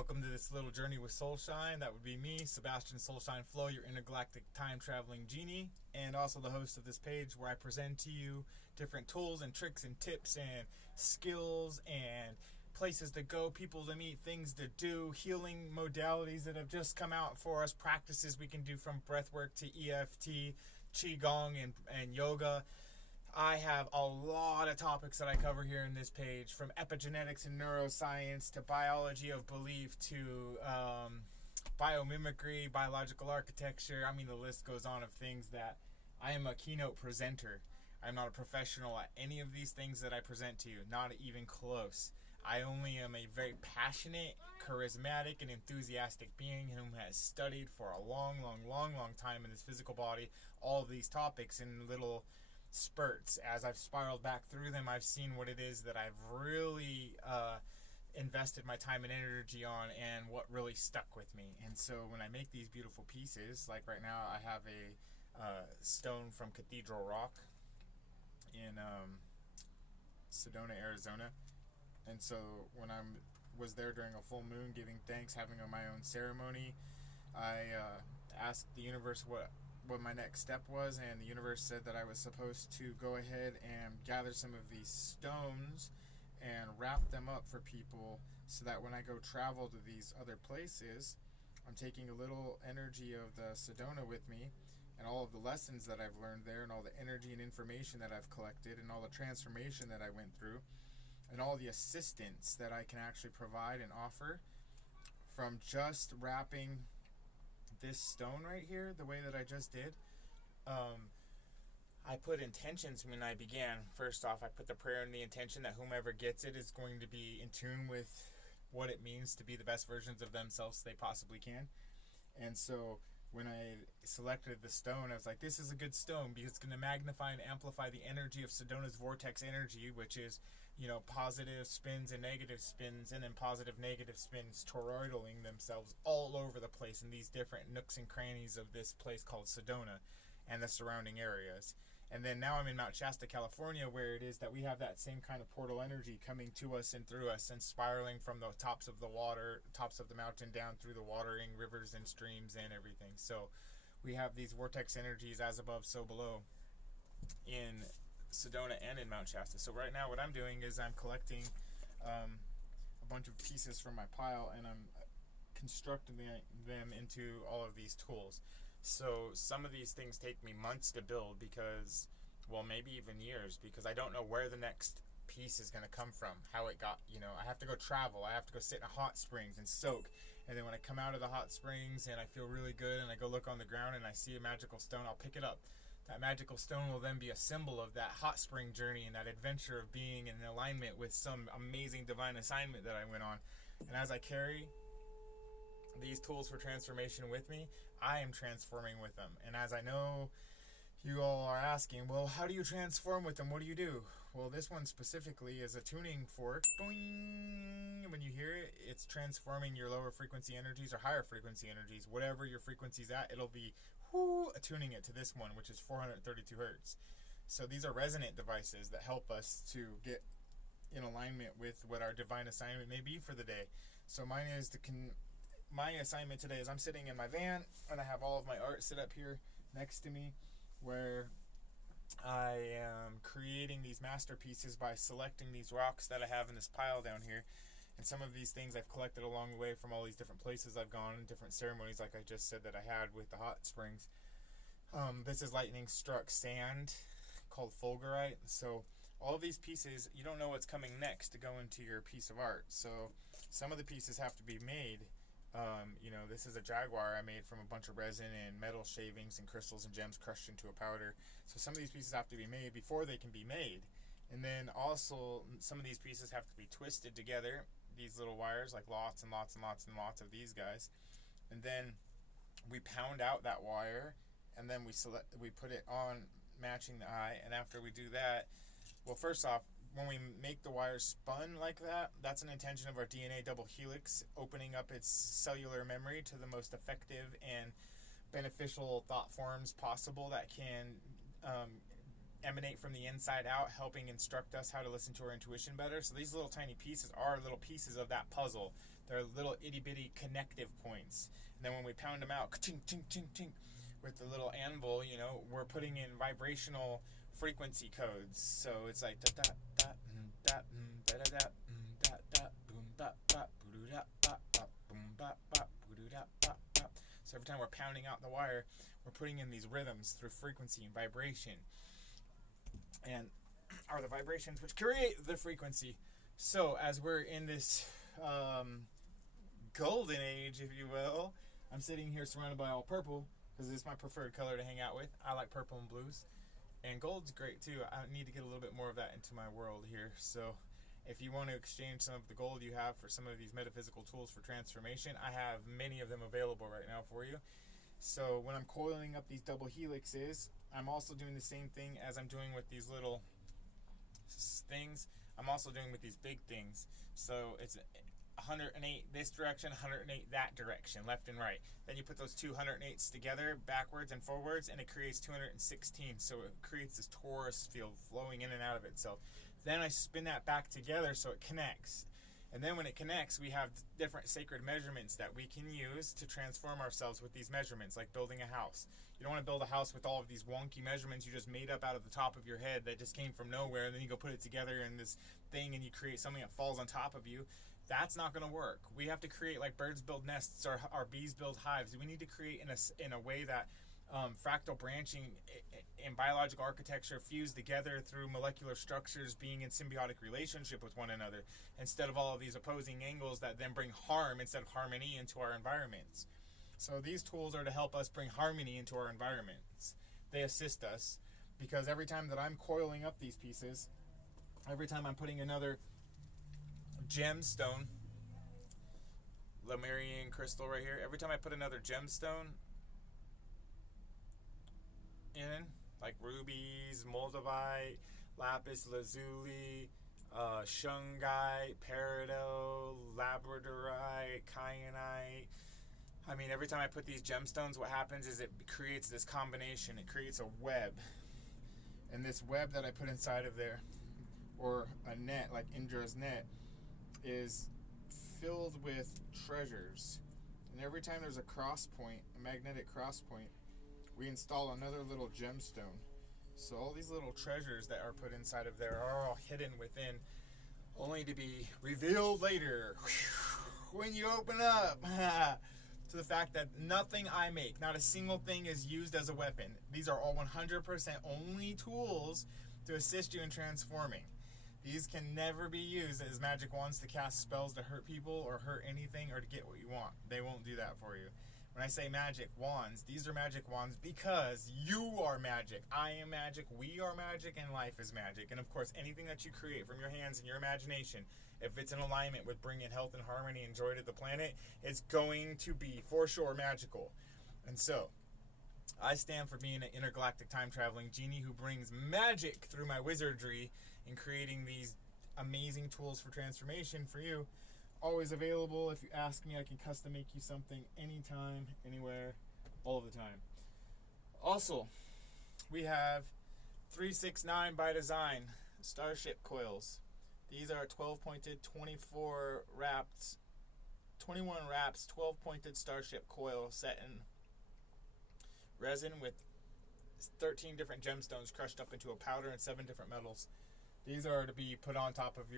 Welcome to this little journey with Soulshine. That would be me, Sebastian Soulshine Flow, your intergalactic time-traveling genie, and also the host of this page where I present to you different tools and tricks and tips and skills and places to go, people to meet, things to do, healing modalities that have just come out for us, practices we can do from breathwork to EFT, Qigong, and yoga. I have a lot of topics that I cover here in this page, from epigenetics and neuroscience to biology of belief to biomimicry, biological architecture. I mean, the list goes on of things that I am a keynote presenter. I'm not a professional at any of these things that I present to you, not even close. I only am a very passionate, charismatic, and enthusiastic being who has studied for a long time in this physical body all of these topics in little spurts. As I've spiraled back through them, I've seen what it is that I've really invested my time and energy on and what really stuck with me. And so when I make these beautiful pieces, like right now I have a stone from Cathedral Rock in Sedona, Arizona. And so when I was there during a full moon giving thanks, having my own ceremony, I asked the universe what my next step was, and the universe said that I was supposed to go ahead and gather some of these stones and wrap them up for people so that when I go travel to these other places, I'm taking a little energy of the Sedona with me and all of the lessons that I've learned there and all the energy and information that I've collected and all the transformation that I went through and all the assistance that I can actually provide and offer from just wrapping this stone right here the way that I just did. I put intentions when I began. First off, I put the prayer and the intention that whomever gets it is going to be in tune with what it means to be the best versions of themselves they possibly can. And so when I selected the stone, I was like, this is a good stone because it's going to magnify and amplify the energy of Sedona's vortex energy, which is, positive spins and negative spins, and then positive negative spins toroidling themselves all over the place in these different nooks and crannies of this place called Sedona and the surrounding areas. And then now I'm in Mount Shasta, California, where it is that we have that same kind of portal energy coming to us and through us and spiraling from the tops of the mountain down through the watering rivers and streams and everything. So we have these vortex energies as above, so below in Sedona and in Mount Shasta. So right now what I'm doing is I'm collecting a bunch of pieces from my pile and I'm constructing them into all of these tools. So some of these things take me months to build because, well, maybe even years, because I don't know where the next piece is going to come from, how it got, I have to go travel, I have to go sit in a hot springs and soak, and then when I come out of the hot springs and I feel really good and I go look on the ground and I see a magical stone, I'll pick it up. That magical stone will then be a symbol of that hot spring journey and that adventure of being in alignment with some amazing divine assignment that I went on. And as I carry these tools for transformation with me, I am transforming with them. And as I know you all are asking, well, how do you transform with them? What do you do? Well, this one specifically is a tuning fork. Boing! When you hear it, it's transforming your lower frequency energies or higher frequency energies. Whatever your frequency's at, it'll be attuning it to this one, which is 432 hertz. So these are resonant devices that help us to get in alignment with what our divine assignment may be for the day. So mine is my assignment today is I'm sitting in my van and I have all of my art set up here next to me, where I am creating these masterpieces by selecting these rocks that I have in this pile down here. And some of these things I've collected along the way from all these different places I've gone and different ceremonies, like I just said that I had with the hot springs. This is lightning struck sand called fulgurite. So all of these pieces, you don't know what's coming next to go into your piece of art. So some of the pieces have to be made. This is a jaguar I made from a bunch of resin and metal shavings and crystals and gems crushed into a powder. So some of these pieces have to be made before they can be made. And then also some of these pieces have to be twisted together, these little wires, like lots and lots and lots and lots of these guys. And then we pound out that wire and then we put it on matching the eye. And after we do that, well, first off, when we make the wires spun like that, that's an intention of our DNA double helix, opening up its cellular memory to the most effective and beneficial thought forms possible that can emanate from the inside out, helping instruct us how to listen to our intuition better. So these little tiny pieces are little pieces of that puzzle. They're little itty bitty connective points. And then when we pound them out, ching, ching, ching, ching, with the little anvil, you know, we're putting in vibrational frequency codes. So it's like da da da da da da da da da boom ba ba boo da ba ba boom ba ba boo da ba ba. So every time we're pounding out the wire, we're putting in these rhythms through frequency and vibration, and are the vibrations which create the frequency. So as we're in this golden age, if you will, I'm sitting here surrounded by all purple because it's my preferred color to hang out with. I like purple and blues, and gold's great too. I need to get a little bit more of that into my world here. So if you want to exchange some of the gold you have for some of these metaphysical tools for transformation, I have many of them available right now for you. So when I'm coiling up these double helixes, I'm also doing the same thing as I'm doing with these little things. I'm also doing with these big things. So it's 108 this direction, 108 that direction, left and right. Then you put those two 108s together, backwards and forwards, and it creates 216. So it creates this torus field flowing in and out of itself. Then I spin that back together so it connects. And then when it connects, we have different sacred measurements that we can use to transform ourselves with these measurements, like building a house. You don't want to build a house with all of these wonky measurements you just made up out of the top of your head that just came from nowhere, and then you go put it together in this thing and you create something that falls on top of you. That's not going to work. We have to create like birds build nests or bees build hives. We need to create in a way that fractal branching and biological architecture fuse together through molecular structures being in symbiotic relationship with one another, instead of all of these opposing angles that then bring harm instead of harmony into our environments. So these tools are to help us bring harmony into our environments. They assist us because every time that I'm coiling up these pieces, every time I'm putting another gemstone, Lemurian crystal right here, every time I put another gemstone in, like rubies, moldavite, lapis lazuli, shungite, peridot, labradorite, kyanite. I mean, every time I put these gemstones, what happens is it creates this combination. It creates a web. And this web that I put inside of there, or a net, like Indra's net, is filled with treasures. And every time there's a cross point, a magnetic cross point, we install another little gemstone. So all these little treasures that are put inside of there are all hidden within, only to be revealed later when you open up to the fact that nothing I make, not a single thing, is used as a weapon. These are all 100% only tools to assist you in transforming. These can never be used as magic wands to cast spells to hurt people or hurt anything or to get what you want. They won't do that for you. When I say magic wands, these are magic wands because you are magic. I am magic, we are magic, and life is magic. And of course, anything that you create from your hands and your imagination, if it's in alignment with bringing health and harmony and joy to the planet, it's going to be, for sure, magical. And so, I stand for being an intergalactic time-traveling genie who brings magic through my wizardry and creating these amazing tools for transformation for you. Always available. If you ask me, I can custom make you something anytime, anywhere, all the time. Also, we have 369 by design Starship coils. These are 12-pointed, 21 wraps, 12-pointed Starship coil set in resin with 13 different gemstones crushed up into a powder and 7 different metals. These are to be put on top of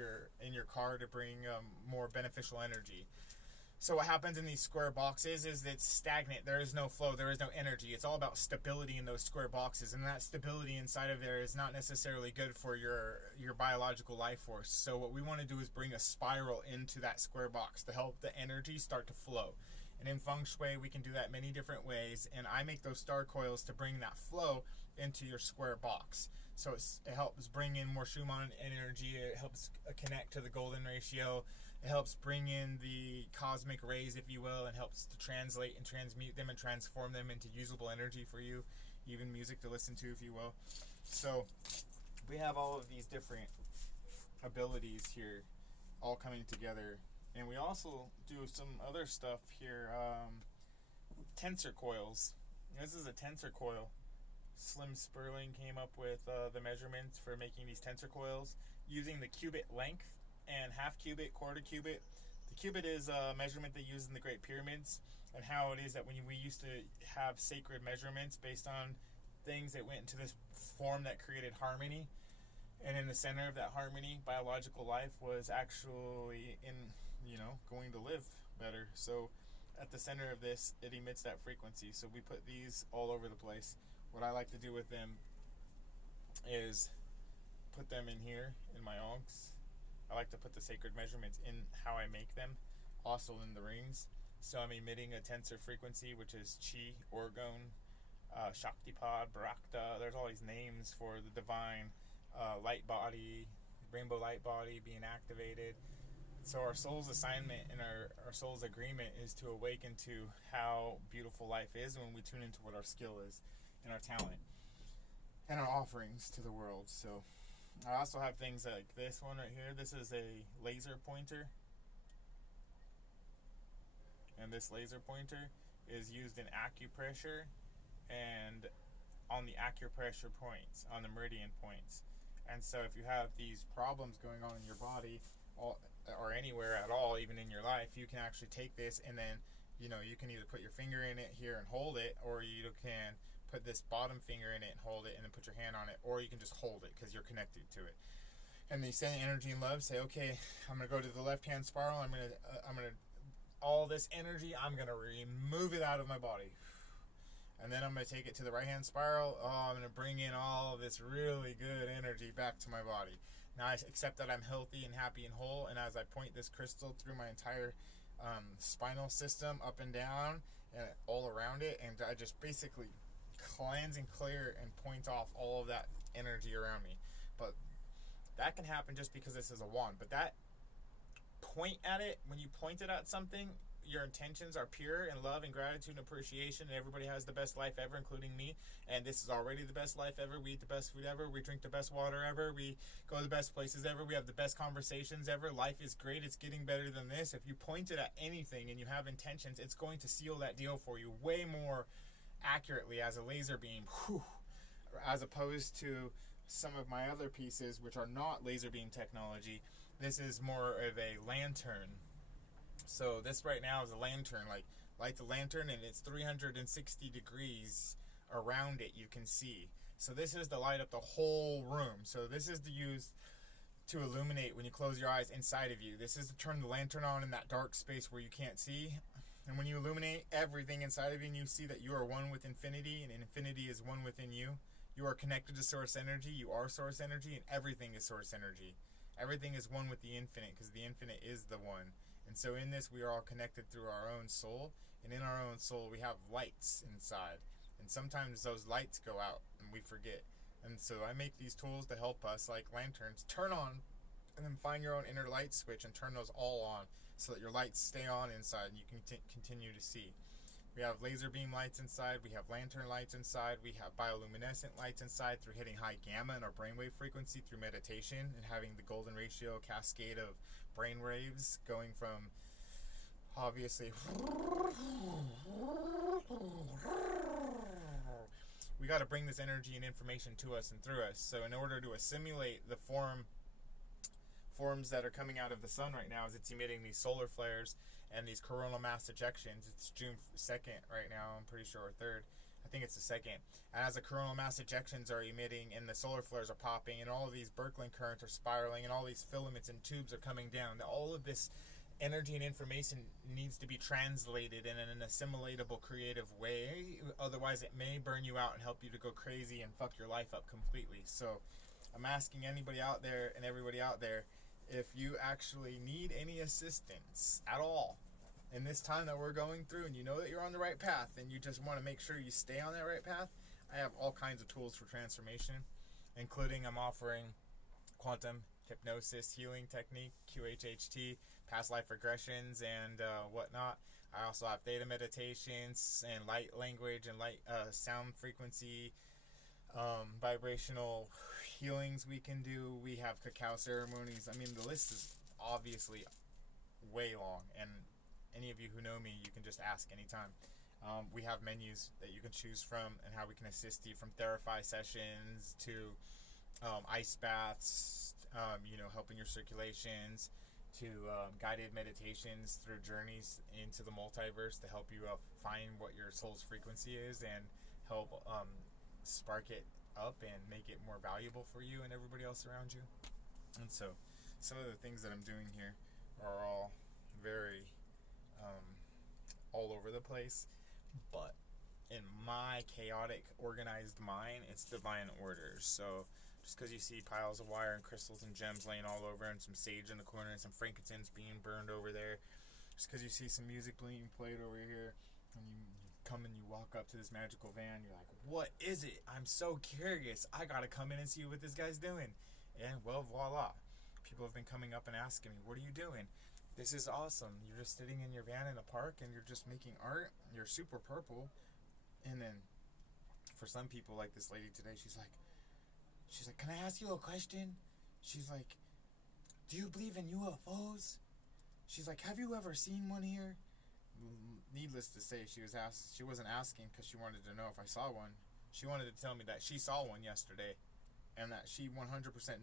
in your car to bring more beneficial energy. So what happens in these square boxes is it's stagnant. There is no flow. There is no energy. It's all about stability in those square boxes, and that stability inside of there is not necessarily good for your biological life force. So what we want to do is bring a spiral into that square box to help the energy start to flow. And in Feng Shui, we can do that many different ways, and I make those star coils to bring that flow into your square box. So it helps bring in more Schumann energy. It helps connect to the golden ratio. It helps bring in the cosmic rays, if you will, and helps to translate and transmute them and transform them into usable energy for you, even music to listen to, if you will. So we have all of these different abilities here all coming together. And we also do some other stuff here. Tensor coils. This is a tensor coil. Slim Sperling came up with the measurements for making these tensor coils using the cubit length and half cubit, quarter cubit. The cubit is a measurement they use in the Great Pyramids, and how it is that when we used to have sacred measurements based on things that went into this form that created harmony, and in the center of that harmony, biological life was actually going to live better. So at the center of this, it emits that frequency. So we put these all over the place. What I like to do with them is put them in here in my onks. I like to put the sacred measurements in how I make them, also in the rings. So I'm emitting a tensor frequency, which is Chi, Orgone, Shaktipad, Bharakta. There's all these names for the divine light body, rainbow light body being activated. So our soul's assignment and our soul's agreement is to awaken to how beautiful life is when we tune into what our skill is and our talent and our offerings to the world. So I also have things like this one right here. This is a laser pointer. And this laser pointer is used in acupressure and on the acupressure points, on the meridian points. And so if you have these problems going on in your body, or anywhere at all, even in your life, you can actually take this and then, you can either put your finger in it here and hold it, or you can put this bottom finger in it and hold it and then put your hand on it, or you can just hold it because you're connected to it. And they send energy and love, say, okay, I'm going to go to the left-hand spiral, I'm going to all this energy, I'm going to remove it out of my body. And then I'm going to take it to the right-hand spiral. I'm going to bring in all this really good energy back to my body. Now I accept that I'm healthy and happy and whole, and as I point this crystal through my entire spinal system, up and down, and all around it, and I just basically cleanse and clear and point off all of that energy around me. But that can happen just because this is a wand. But that point at it, when you point it at something, your intentions are pure and love and gratitude and appreciation, and everybody has the best life ever, including me. And this is already the best life ever. We eat the best food ever. We drink the best water ever. We go to the best places ever. We have the best conversations ever. Life is great. It's getting better than this. If you point it at anything and you have intentions, it's going to seal that deal for you way more accurately as a laser beam, as opposed to some of my other pieces, which are not laser beam technology. This is more of a lantern. So this right now is a lantern, like light the lantern, and it's 360 degrees around it, you can see. So this is to light up the whole room. So this is to use to illuminate when you close your eyes inside of you. This is to turn the lantern on in that dark space where you can't see. And when you illuminate everything inside of you and you see that you are one with infinity, and infinity is one within you, you are connected to source energy, you are source energy, and everything is source energy. Everything is one with the infinite, because the infinite is the one. And so in this, we are all connected through our own soul. And in our own soul, we have lights inside. And sometimes those lights go out and we forget. And so I make these tools to help us, like lanterns, turn on and then find your own inner light switch and turn those all on so that your lights stay on inside and you can continue to see. We have laser beam lights inside, we have lantern lights inside, we have bioluminescent lights inside through hitting high gamma in our brainwave frequency through meditation and having the golden ratio cascade of brain waves going from, obviously, we got to bring this energy and information to us and through us. So in order to assimilate the forms that are coming out of the sun right now, as it's emitting these solar flares and these coronal mass ejections. It's June 2nd right now, I'm pretty sure, or 3rd. I think it's the 2nd. And as the coronal mass ejections are emitting and the solar flares are popping and all of these Birkeland currents are spiraling and all these filaments and tubes are coming down, all of this energy and information needs to be translated in an assimilatable, creative way. Otherwise, it may burn you out and help you to go crazy and fuck your life up completely. So I'm asking anybody out there and everybody out there, if you actually need any assistance at all in this time that we're going through, and you know that you're on the right path and you just want to make sure you stay on that right path, I have all kinds of tools for transformation, including I'm offering quantum hypnosis healing technique, QHHT, past life regressions, and whatnot. I also have theta meditations and light language and light sound frequency, vibrational healings we can do. We have cacao ceremonies. I mean, the list is obviously way long, and any of you who know me, you can just ask anytime. We have menus that you can choose from and how we can assist you, from Therify sessions to ice baths, helping your circulations, to guided meditations through journeys into the multiverse to help you find what your soul's frequency is and help spark it up and make it more valuable for you and everybody else around you. And so some of the things that I'm doing here are all very all over the place, but in my chaotic, organized mind, it's divine orders. So just because you see piles of wire and crystals and gems laying all over, and some sage in the corner, and some frankincense being burned over there, just because you see some music being played over here, and you come and you walk up to this magical van, you're like, what is it? I'm so curious. I gotta come in and see what this guy's doing. And well, voila. People have been coming up and asking me, what are you doing? This is awesome. You're just sitting in your van in the park and you're just making art. You're super purple. And then for some people, like this lady today, she's like, can I ask you a question? She's like, do you believe in UFOs? She's like, have you ever seen one here? Needless to say, she wasn't asking because she wanted to know if I saw one. She wanted to tell me that she saw one yesterday and that she 100%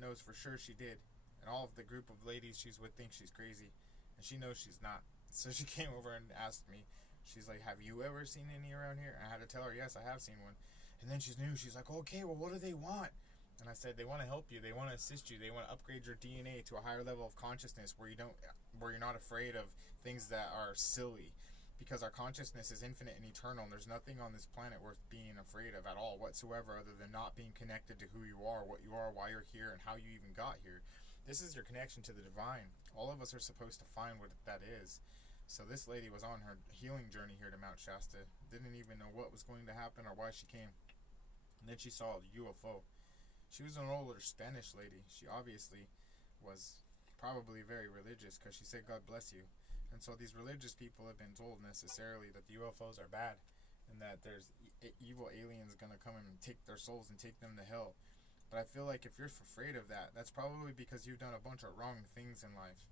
knows for sure she did. And all of the group of ladies she's with think she's crazy. And she knows she's not. So she came over and asked me. She's like, have you ever seen any around here? And I had to tell her, yes, I have seen one. And then she's like, okay, well, what do they want? And I said, they want to help you. They want to assist you. They want to upgrade your DNA to a higher level of consciousness where you're not afraid of things that are silly. Because our consciousness is infinite and eternal, and there's nothing on this planet worth being afraid of at all whatsoever, other than not being connected to who you are, what you are, why you're here, and how you even got here. This is your connection to the divine. All of us are supposed to find what that is. So this lady was on her healing journey here to Mount Shasta. Didn't even know what was going to happen or why she came. And then she saw a UFO. She was an older Spanish lady. She obviously was probably very religious because she said, God bless you. And so these religious people have been told necessarily that the UFOs are bad and that there's evil aliens going to come and take their souls and take them to hell. But I feel like if you're afraid of that, that's probably because you've done a bunch of wrong things in life.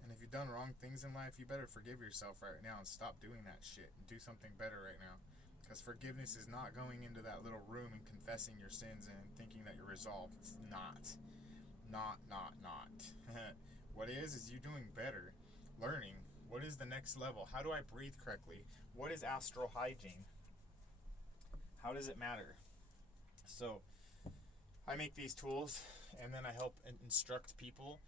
And if you've done wrong things in life, you better forgive yourself right now and stop doing that shit and do something better right now. Because forgiveness is not going into that little room and confessing your sins and thinking that you're resolved. It's not. Not. What is you doing better. Learning. What is the next level? How do I breathe correctly? What is astral hygiene? How does it matter? So I make these tools, and then I help instruct people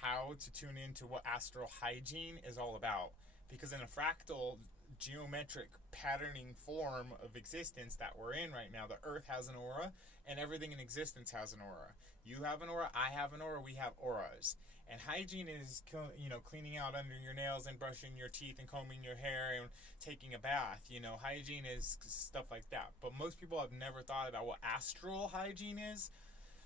how to tune into what astral hygiene is all about. Because in a fractal geometric patterning form of existence that we're in right now, the earth has an aura, and everything in existence has an aura. You have an aura, I have an aura, we have auras. And hygiene is, cleaning out under your nails and brushing your teeth and combing your hair and taking a bath. Hygiene is stuff like that. But most people have never thought about what astral hygiene is.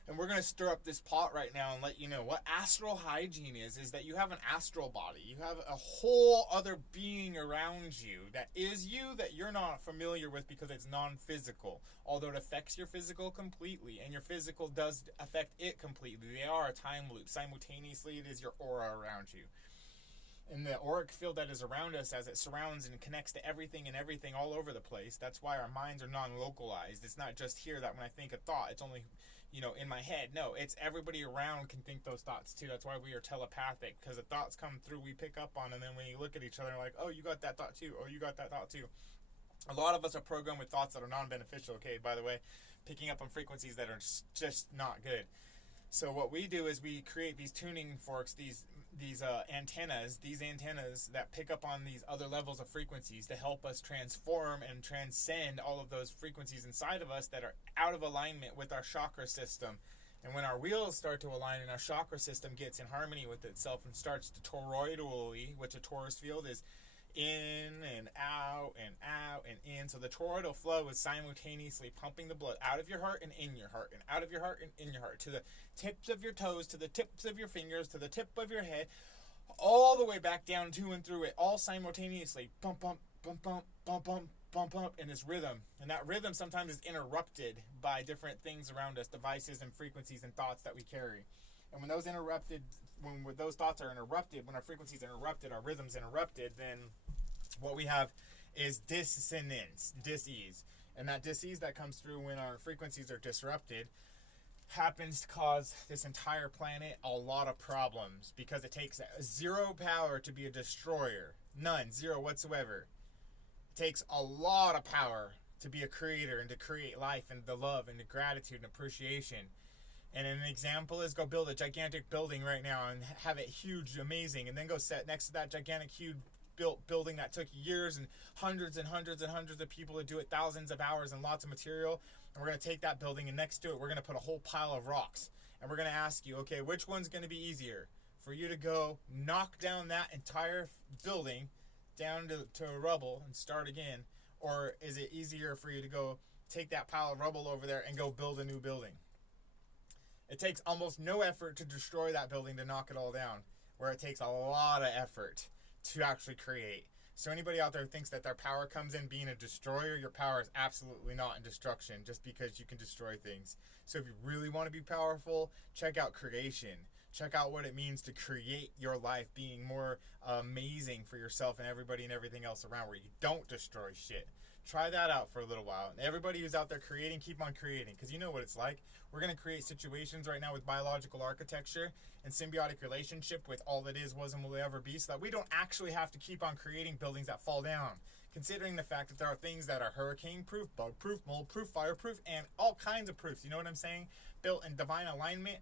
And we're going to stir up this pot right now and let you know what astral hygiene is that you have an astral body. You have a whole other being around you that is you that you're not familiar with because it's non-physical. Although it affects your physical completely, and your physical does affect it completely. They are a time loop. Simultaneously, it is your aura around you. And the auric field that is around us, as it surrounds and connects to everything and everything all over the place, that's why our minds are non-localized. It's not just here that when I think a thought, it's only in my head. No, it's everybody around can think those thoughts too. That's why we are telepathic, because the thoughts come through, we pick up on, and then when you look at each other, like, oh, you got that thought too. Oh, you got that thought too. A lot of us are programmed with thoughts that are non-beneficial, okay, by the way, picking up on frequencies that are just not good. So what we do is we create these tuning forks, these antennas that pick up on these other levels of frequencies to help us transform and transcend all of those frequencies inside of us that are out of alignment with our chakra system. And when our wheels start to align and our chakra system gets in harmony with itself and starts to toroidally, which a torus field is in and out and out and in. So the toroidal flow is simultaneously pumping the blood out of your heart and in your heart and out of your heart and in your heart to the tips of your toes, to the tips of your fingers, to the tip of your head, all the way back down to and through it, all simultaneously. Bump, bump, bump, bump, bump, bump, bump, bump, in this rhythm. And that rhythm sometimes is interrupted by different things around us, devices and frequencies and thoughts that we carry. And when those thoughts are interrupted, when our frequencies are interrupted, our rhythm's interrupted, then what we have is dissonance, dis-ease. And that dis-ease that comes through when our frequencies are disrupted happens to cause this entire planet a lot of problems, because it takes zero power to be a destroyer. None, zero whatsoever. It takes a lot of power to be a creator and to create life and the love and the gratitude and appreciation. And an example is go build a gigantic building right now and have it huge, amazing, and then go set next to that gigantic, huge building that took years and hundreds and hundreds and hundreds of people to do it, thousands of hours and lots of material. And we're going to take that building, and next to it, we're going to put a whole pile of rocks. And we're going to ask you, okay, which one's going to be easier? For you to go knock down that entire building down to rubble and start again? Or is it easier for you to go take that pile of rubble over there and go build a new building? It takes almost no effort to destroy that building, to knock it all down, where it takes a lot of effort to actually create. So anybody out there who thinks that their power comes in being a destroyer, your power is absolutely not in destruction, just because you can destroy things. So if you really want to be powerful, check out creation. Check out what it means to create your life being more amazing for yourself and everybody and everything else around, where you don't destroy shit. Try that out for a little while. And everybody who's out there creating, keep on creating, because you know what it's like. We're going to create situations right now with biological architecture and symbiotic relationship with all that is, was, and will ever be, so that we don't actually have to keep on creating buildings that fall down. Considering the fact that there are things that are hurricane-proof, bug-proof, mold-proof, fire-proof, and all kinds of proofs. You know what I'm saying? Built in divine alignment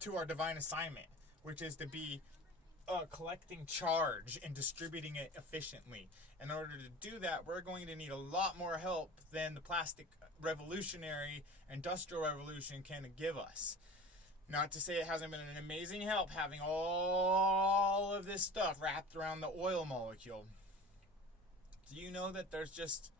to our divine assignment, which is to be collecting charge and distributing it efficiently. In order to do that, we're going to need a lot more help than the plastic revolutionary industrial revolution can give us. Not to say it hasn't been an amazing help having all of this stuff wrapped around the oil molecule. Do you know that there's just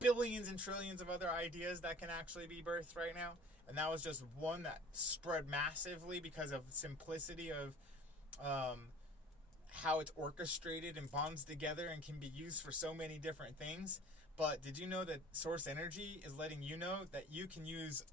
billions and trillions of other ideas that can actually be birthed right now? And that was just one that spread massively because of simplicity of how it's orchestrated and bonds together and can be used for so many different things. But did you know that Source Energy is letting you know that you can use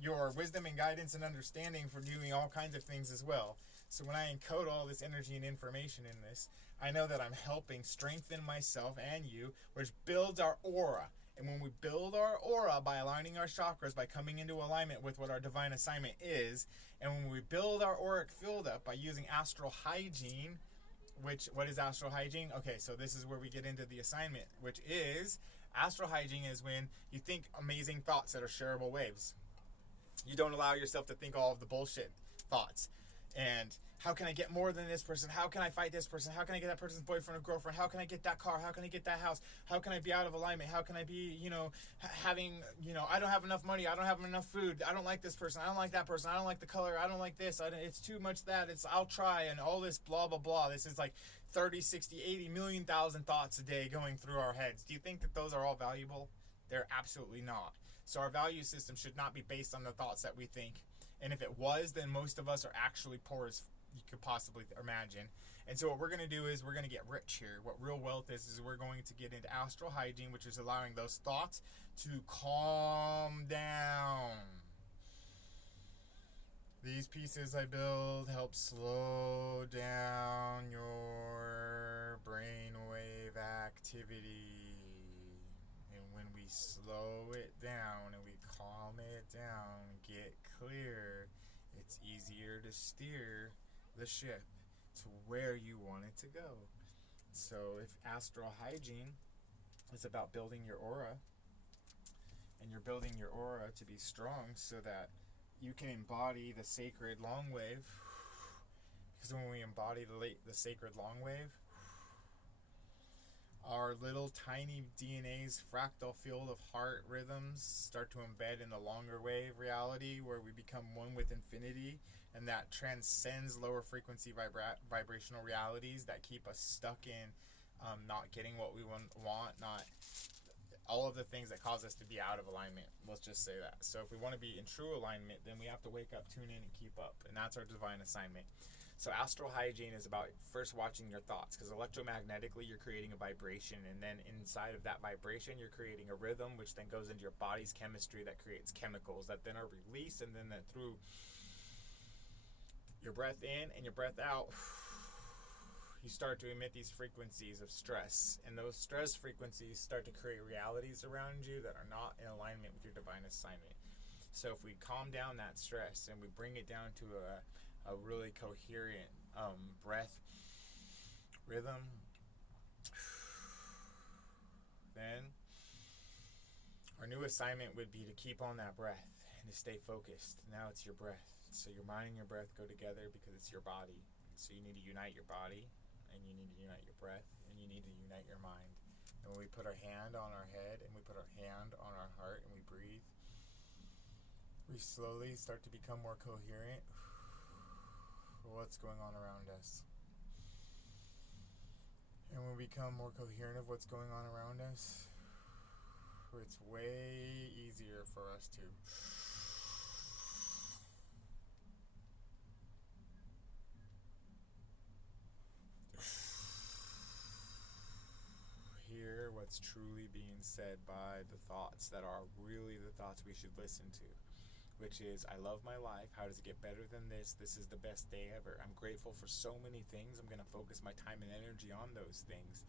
your wisdom and guidance and understanding for doing all kinds of things as well? So when I encode all this energy and information in this, I know that I'm helping strengthen myself and you, which builds our aura. And when we build our aura by aligning our chakras, by coming into alignment with what our divine assignment is, and when we build our auric field up by using astral hygiene, what is astral hygiene? Okay, so this is where we get into the assignment, which is, astral hygiene is when you think amazing thoughts that are shareable waves. You don't allow yourself to think all of the bullshit thoughts. And how can I get more than this person? How can I fight this person? How can I get that person's boyfriend or girlfriend? How can I get that car? How can I get that house? How can I be out of alignment? How can I be, having, I don't have enough money. I don't have enough food. I don't like this person. I don't like that person. I don't like the color. I don't like this. It's too much that. I'll try, and all this blah, blah, blah. This is like 30, 60, 80 million thousand thoughts a day going through our heads. Do you think that those are all valuable? They're absolutely not. So our value system should not be based on the thoughts that we think. And if it was, then most of us are actually poor as you could possibly imagine. And so what we're going to do is we're going to get rich here. What real wealth is we're going to get into astral hygiene, which is allowing those thoughts to calm down. These pieces I build help slow down your brainwave activity. And when we slow it down and we calm it down, get clear, it's easier to steer the ship to where you want it to go. So if astral hygiene is about building your aura, and you're building your aura to be strong so that you can embody the sacred long wave, because when we embody the sacred long wave, our little tiny DNA's fractal field of heart rhythms start to embed in the longer wave reality, where we become one with infinity, and that transcends lower frequency vibrational realities that keep us stuck in not getting what we want, not all of the things that cause us to be out of alignment. Let's just say that. So if we want to be in true alignment, then we have to wake up, tune in, and keep up. And that's our divine assignment. So astral hygiene is about first watching your thoughts, because electromagnetically you're creating a vibration, and then inside of that vibration you're creating a rhythm, which then goes into your body's chemistry that creates chemicals that then are released, and then that through your breath in and your breath out, you start to emit these frequencies of stress, and those stress frequencies start to create realities around you that are not in alignment with your divine assignment. So if we calm down that stress and we bring it down to a really coherent breath rhythm, then our new assignment would be to keep on that breath and to stay focused. Now it's your breath. So your mind and your breath go together because it's your body. So you need to unite your body, and you need to unite your breath, and you need to unite your mind. And when we put our hand on our head and we put our hand on our heart and we breathe, we slowly start to become more coherent with what's going on around us. And when we become more coherent of what's going on around us, it's way easier for us to hear what's truly being said by the thoughts that are really the thoughts we should listen to, which is, I love my life. How does it get better than this? This is the best day ever. I'm grateful for so many things. I'm going to focus my time and energy on those things.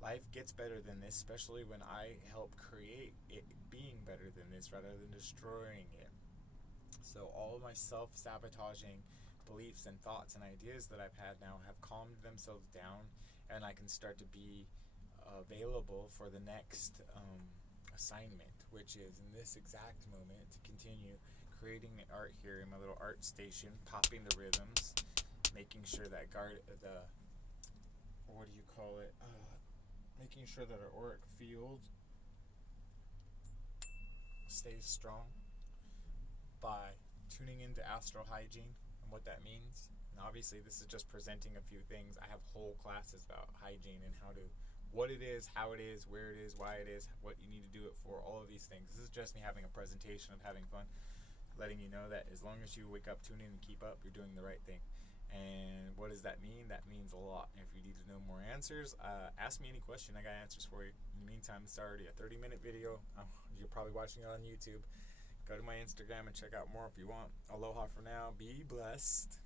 Life gets better than this, especially when I help create it being better than this rather than destroying it. So all of my self-sabotaging beliefs and thoughts and ideas that I've had now have calmed themselves down, and I can start to be available for the next assignment, which is in this exact moment to continue creating the art here in my little art station, popping the rhythms, making sure that making sure that our auric field stays strong by tuning into astral hygiene and what that means. And obviously this is just presenting a few things. I have whole classes about hygiene and what it is, how it is, where it is, why it is, what you need to do it for, all of these things. This is just me having a presentation of having fun, letting you know that as long as you wake up, tune in, and keep up, you're doing the right thing. And what does that mean? That means a lot. If you need to know more answers, ask me any question. I got answers for you. In the meantime, it's already a 30-minute video. You're probably watching it on YouTube. Go to my Instagram and check out more if you want. Aloha for now. Be blessed.